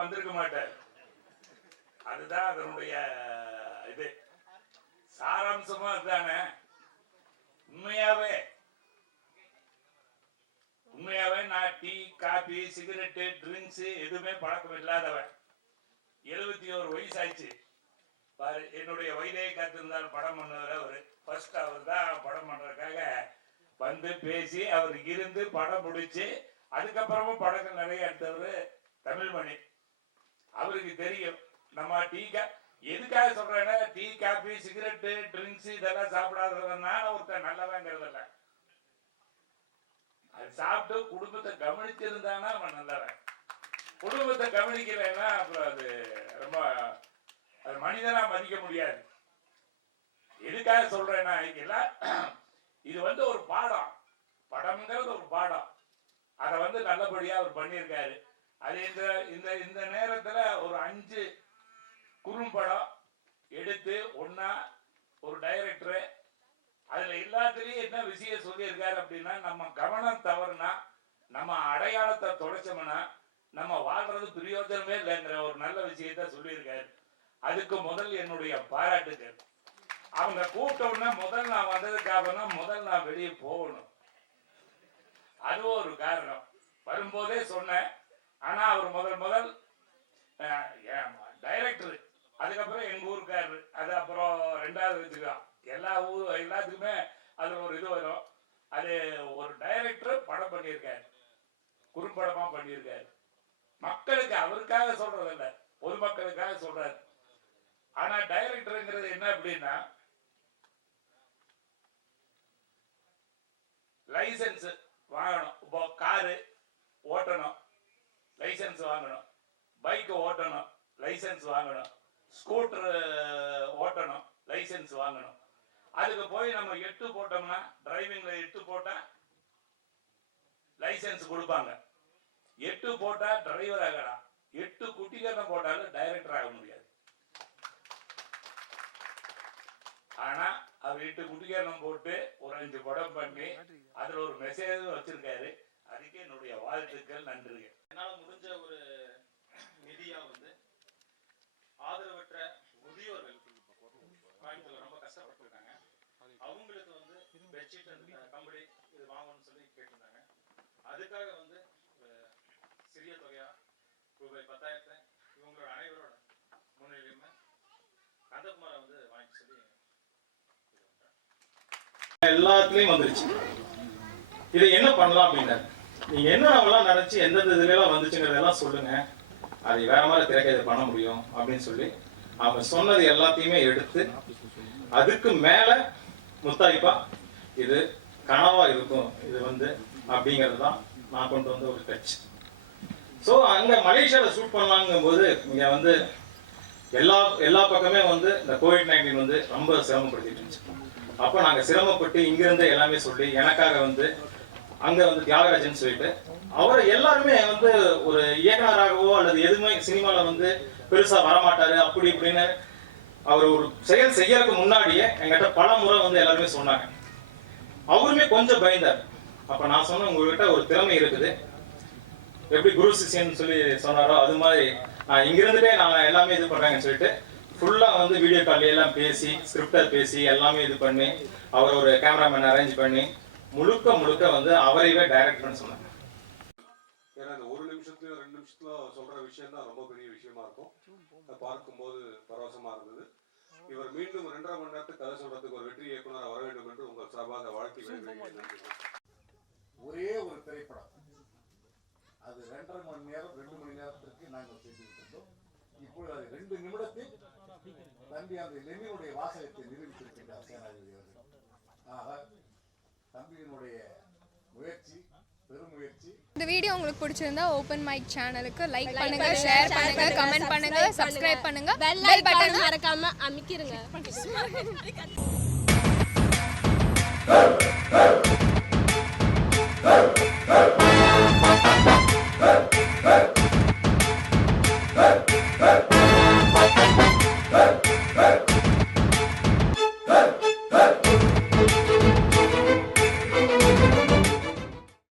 வந்திருக்க மாட்டார். அதுதான் அதனுடைய இது சாராம்சமா அதுதானே. உண்மையாவே நான் டீ காபி சிகரெட்டு ட்ரிங்க்ஸ் எதுவுமே பழக்கம் இல்லாதவன். 71 வயசு ஆயிடுச்சு. என்னுடைய வயதை காத்திருந்தால் படம் பண்ணவர் அவரு. ஃபர்ஸ்ட் அவர் தான் படம் பண்றதுக்காக வந்து பேசி அவர் இருந்து படம் முடிச்சு அதுக்கப்புறமும் படங்கள் நிறைய எடுத்தவர் தமிழ்மணி. அவருக்கு தெரியும் நம்ம எதுக்காக சொல்றேன்னா டீ காபி சிகரெட்டு ட்ரிங்க்ஸ் இதெல்லாம் சாப்பிடாதவனால ஒருத்தர் நல்லவங்கிறதில்ல. அது சாப்பிட்டு குடும்பத்தை கவனிச்சிருந்தானா அவன் நல்லவன். குடும்பத்தை கவனிக்கலைன்னா அப்புறம் அது ரொம்ப அது மனிதனா மதிக்க முடியாது. எதுக்காக சொல்றேன்னா இது ஒரு பாடம். படம்ங்கிறது ஒரு பாடம். அதை நல்லபடியா அவர் பண்ணியிருக்காரு. அது இந்த நேரத்துல ஒரு 5 குறும்படம் எடுத்து ஒன்னா ஒரு டைரக்டர் அதுல எல்லாத்துலயும் என்ன விஷயம் சொல்லியிருக்காரு அப்படின்னா, நம்ம கவனம் தவறுனா நம்ம அடையாளத்தை தொலைச்சோம்னா நம்ம வாழ்றது பிரயோஜனமே இல்லைங்கிற ஒரு நல்ல விஷயத்த சொல்லியிருக்காரு. அதுக்கு முதல் என்னுடைய பாராட்டுகள். அவங்க கூப்பிட்டோம்னா முதல் நான் வந்ததுக்காகனா முதல் நான் வெளியே போகணும். அது ஒரு காரணம். வரும்போதே சொன்னேன். ஆனா அவர் முதல் டைரக்டர், அதுக்கப்புறம் எங்க ஊருக்காரரு, அது அப்புறம் 2வது வச்சுக்கலாம். எல்லாத்துக்குமே அது ஒரு இது வரும். அது ஒரு டைரக்டர் படம் பண்ணியிருக்காரு, குறும்படமா பண்ணியிருக்காரு. மக்களுக்கு அவருக்காக சொல்றது இல்ல, பொதுமக்களுக்காக சொல்றாரு. ஆனா டைரக்டருங்கிறது என்ன அப்படின்னா, லைசன்ஸ் வாங்கணும். இப்போ காரு ஓட்டணும், லைசன்ஸ் வாங்கணும். பைக் ஓட்டணும், லைசன்ஸ் வாங்கணும். ஸ்கூட்டர் ஓட்டணும், லைசன்ஸ் வாங்கணும். அதுக்கு போய் நம்ம 8 போட்டோம்னா, டிரைவிங்ல 8 போட்டா லைசன்ஸ் கொடுப்பாங்க. 8 போட்டா டிரைவர் ஆகலாம். 8 குட்டிகரணம் போட்டாலும் டைரக்டர் ஆக முடியாது. ஆனா அவர் 8 குட்டிகரணம் போட்டு ஒரு 5 படம் பண்ணி அதுல ஒரு மெசேஜ் வச்சிருக்காரு. அதுக்கு என்னுடைய வாழ்த்துக்கள், நன்றி. என்னால முடிஞ்ச ஒரு நிதியா ஆதரவற்ற முதியோர்கள் கோயம்புத்தூர்ல ரொம்ப கஷ்டப்பட்டு இருக்காங்க. அவங்களுக்கு பெட்ஷீட் கம்பளி இது வாங்கணும்னு சொல்லி கேட்டிருந்தாங்க. அதுக்காக சிறிய தொகையா ரூபாய் 10,000 இவங்களோட அனைவரோட முன்னிலையுமே கந்தகுமாரை வாங்கி சொல்லி எல்லாத்துலயும் வந்துருச்சு. இதை என்ன பண்ணலாம் அப்படின்னா, நீங்க என்னென்னலாம் நினைச்சு எந்தெந்த இதுல எல்லாம் வந்துச்சுங்கிறதெல்லாம் சொல்லுங்க, அதை வேற மாதிரி திறக்க இதை பண்ண முடியும் அப்படின்னு சொல்லி அவங்க சொன்னது எல்லாத்தையுமே எடுத்து அதுக்கு மேல முத்தாய்ப்பா இது கனவா இருக்கும் இது அப்படிங்கிறது தான் நான் கொண்டு வந்த ஒரு டச். ஸோ அங்க மலேசியாவில் ஷூட் பண்ணலாங்கும் போது இங்க எல்லா பக்கமே இந்த COVID-19 ரொம்ப சிரமப்படுத்திட்டு இருந்துச்சு. அப்போ நாங்கள் சிரமப்பட்டு இங்கிருந்து எல்லாமே சொல்லி எனக்காக அங்க தியாகராஜன் சொல்லிட்டு அவரை எல்லாருமே ஒரு இயக்குனராகவோ அல்லது எதுவுமே சினிமாவில் பெருசா வரமாட்டாரு அப்படி இப்படின்னு அவர் ஒரு செயல் செய்யறதுக்கு முன்னாடியே எங்கிட்ட பல முறை எல்லாருமே சொன்னாங்க. அவருமே கொஞ்சம் பயந்தார். அப்ப நான் சொன்னேன், உங்ககிட்ட ஒரு திறமை இருக்குது, எப்படி குரு சிஷியன் சொல்லி சொன்னாரோ அது மாதிரி இங்கிருந்துட்டே நான் எல்லாமே இது பண்றேங்கன்னு சொல்லிட்டு ஃபுல்லா வீடியோ கால் எல்லாம் பேசி ஸ்கிரிப்டர் பேசி எல்லாமே இது பண்ணி அவர் ஒரு கேமராமேன் அரேஞ்ச் பண்ணி முழுக்க அவரையே டைரக்ட் பண்ண சொன்னாங்க. ஏன்னா இந்த 1 நிமிஷத்துலயோ 2 நிமிஷத்துல சொல்ற விஷயம் தான் ரொம்ப பெரிய விஷயமா இருக்கும். அதை பார்க்கும்போது பரவசமா இருந்தது. இவர் மீண்டும் 2.5 மணி நேரத்துக்கு கதை சொல்றதுக்கு ஒரு வெற்றி இயக்குனர் வர வேண்டும் என்று உங்கள் சார்பாக வாழ்த்தி விடைபெறுகிறேன். ஒரே ஒரு திரைப்படம், அது 2.5 மணி நேரம் 2 மணி நேரத்திற்கு நாங்கள் செய்திருக்கின்றோம். இப்பொழுது அது 2 நிமிடத்தில் தம்பி அந்த லெனினுடைய வாசகத்தை நிரூபித்திருக்கின்றார் சேனாதிபதி அவர்கள். ஆக தம்பியினுடைய முயற்சி பெருமுயற்சி. இந்த வீடியோ உங்களுக்கு பிடிச்சிருந்தா ஓபன் மைக் சேனலுக்கு லைக் பண்ணுங்க, ஷேர் பண்ணுங்க, கமெண்ட் பண்ணுங்க, சப்ஸ்கிரைப் பண்ணுங்க, பெல் பட்டன் மறக்காம அமுக்கிருங்க.